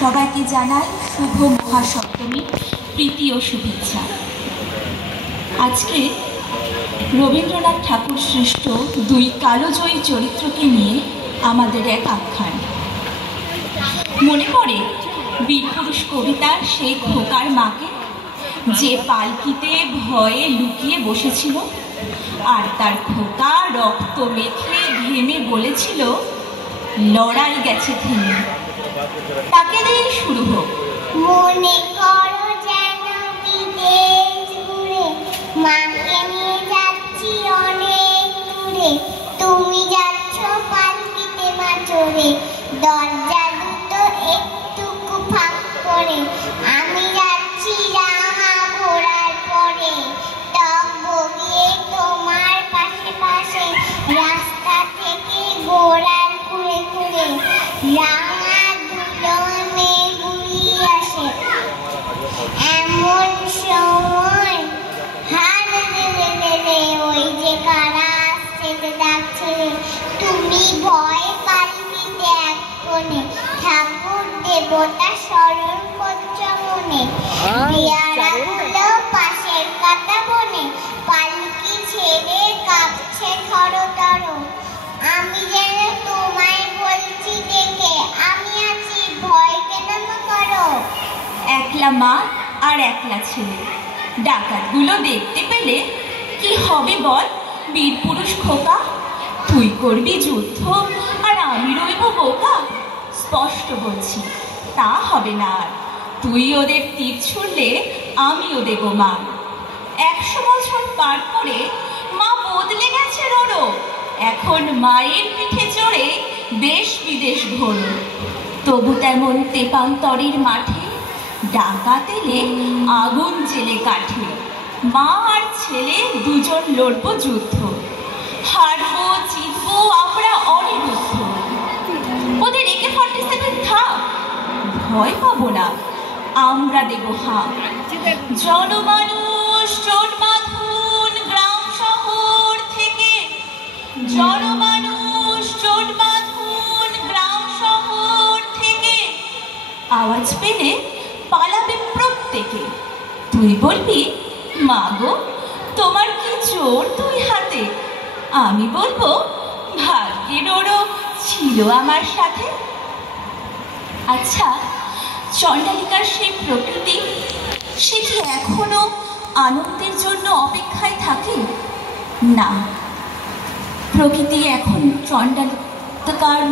সবাইকে জানাই শুভ মহাসপ্তমী প্রীতি ও শুভেচ্ছা। আজকে রবীন্দ্রনাথ ঠাকুর সৃষ্ট দুই কালোজয়ী চরিত্রকে নিয়ে আমাদের এক আখ্যান। মনে পড়ে বীরপুরুষ কবিতার সেই খোকার মাকে, যে পালকিতে ভয়ে লুকিয়ে বসেছিল আর তার খোকা রক্ত মেখে ঘেমে বলেছিল, লড়াই গেছে থেমে। তাকে দিয়ে শুরু হোক। মনে করো যেন বিদেশ ঘুরে, মাকে নিয়ে যাচ্ছি অনেক দূরে। তুমি যাচ্ছ পালকিতে মাচরে, দরজা দুটো একটুকু ফাঁক করে। আমি যাচ্ছি রাঙা ঘোড়ার পরে, টক বগিয়ে তোমার পাশে পাশে। রাস্তা থেকে ঘোড়ার ঘুরে ঘুরে রাঙা দুলনে ঘুরিয়ে আসে। এমন সময় হাত ধরে ওই যে কারা আসছে ডাকছে, তুমি ভয় পালকিতে এক কোণে, ঠাকুর দেবতা স্মরণ করছো মনে। পেয়ারাগুলো পাশের কাটা বনে, পালকি ছেড়ে কাঁপছে থরথর। আমি যেন তোমায় বলছি ডেকে, আমি আছি ভয় কেন করো। একলা মা আর একলা ছেলে, ডাকাতগুলো দেখতে পেলে কি হবে বল বীরপুরুষ খোকা? তুই করবি যুদ্ধ আর আমি রইব বোকা? স্পষ্ট বলছি, তা হবে না আর। তুই ওদের তীর ছুড়লে আমিও দেব মা। 100 বছর পার করে মা বদলে গেছে রোড়ো, এখন মায়ের পিঠে চড়ে দেশ বিদেশ ঘোরো। তবু তেমন তেপান্তরের মাঠে ডাকাত এলে আগুন জেলে কাঠে। মা আর ছেলে দুজন লড়ব যুদ্ধ, হারবো জিতবো আমরা অনিরুদ্ধ। ওদের AK-47 থাক, ভয় পাবো না, আমরা দেব হাঁক। জনমানুষ চোট বাঁধুন গ্রাম শহর থেকে, জনমানুষ চোট বাঁধুন গ্রাম শহর থেকে। আওয়াজ পেলে পালাবে প্রত্যেকে। তুই বলবি, মা গো তোমার কি জোর দুই হাতে। আমি বলবো, ভাগ্যের ওরও ছিল আমার সাথে। আচ্ছা, চণ্ডালিকার সেই প্রকৃতি, সে কি এখনো আনন্দের জন্য অপেক্ষায় থাকে? না, প্রকৃতি এখন চণ্ডালিকার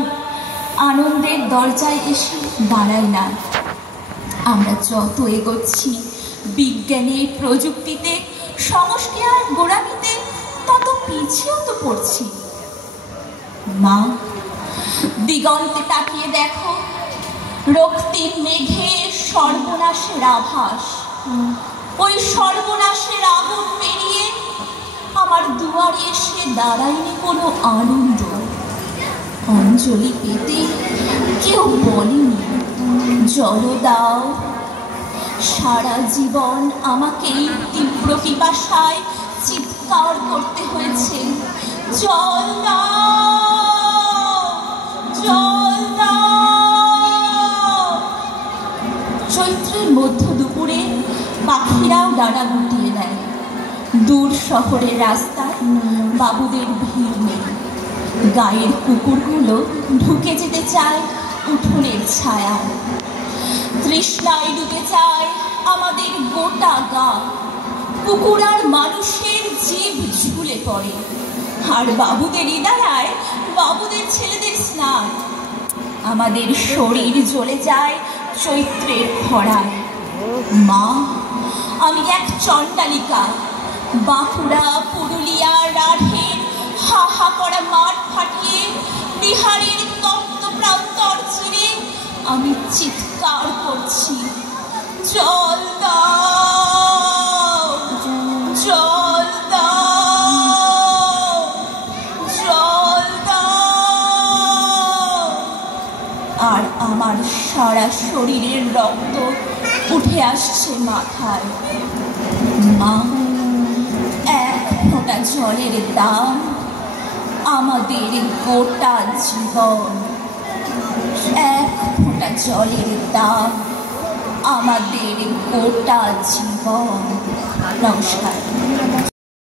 আনন্দের দরজায় এসে দাঁড়ায় না। আমরা যত এগোচ্ছি বিজ্ঞানে, প্রযুক্তিতে, সংস্কৃতি আর গোড়ামিতে, তত পিছিয়েও তো পড়ছি। মা, দিগন্তে তাকিয়ে দেখো, রক্তিম মেঘে সর্বনাশের আভাস। ওই সর্বনাশের আগুন পেরিয়ে আমার দুয়ারে এসে দাঁড়ায়নি কোনো আনন্দ। অঞ্জলি পেতে কেউ বলেনি, জল দাও। সারা জীবন আমাকে তীব্র পিপাসায় চিৎকার করতে হয়েছে, জল দাও, জল দাও। চৈত্রের মধ্য দুপুরে পাখিরাও ডানা গুটিয়ে নেয়। দূর শহরের রাস্তায় বাবুদের ভিড় নেই। গায়ের কুকুরগুলো ঢুকে যেতে চায় উঠোনের ছায়ায়। তৃষ্ণায় ডুবে যায় আমাদের গোটা গা। কুকুর আর মানুষের জীব ঝুলে পড়ে, আর বাবুদের ইদারায় বাবুদের ছেলেদের স্নান। আমাদের শরীর জ্বলে যায় চৈত্রের খরায়। মা, আমি এক চণ্ডালিকা। বাঁকুড়া, পুরুলিয়া, রাঢ়ের হা হা করা মাঠ ফাটিয়ে, বিহারের তপ্ত প্রান্তর চিরে আমি চিৎকার করছি, জল দাও, জল দাও, জল দাও। আর আমার সারা শরীরের রক্ত উঠে আসছে মাথায়। মা, এক ফোঁটা জলের দাম আমাদের গোটা জীবন। এক ফোঁটা জলের দাম আমাদের গোটা জীবন। নমস্কার।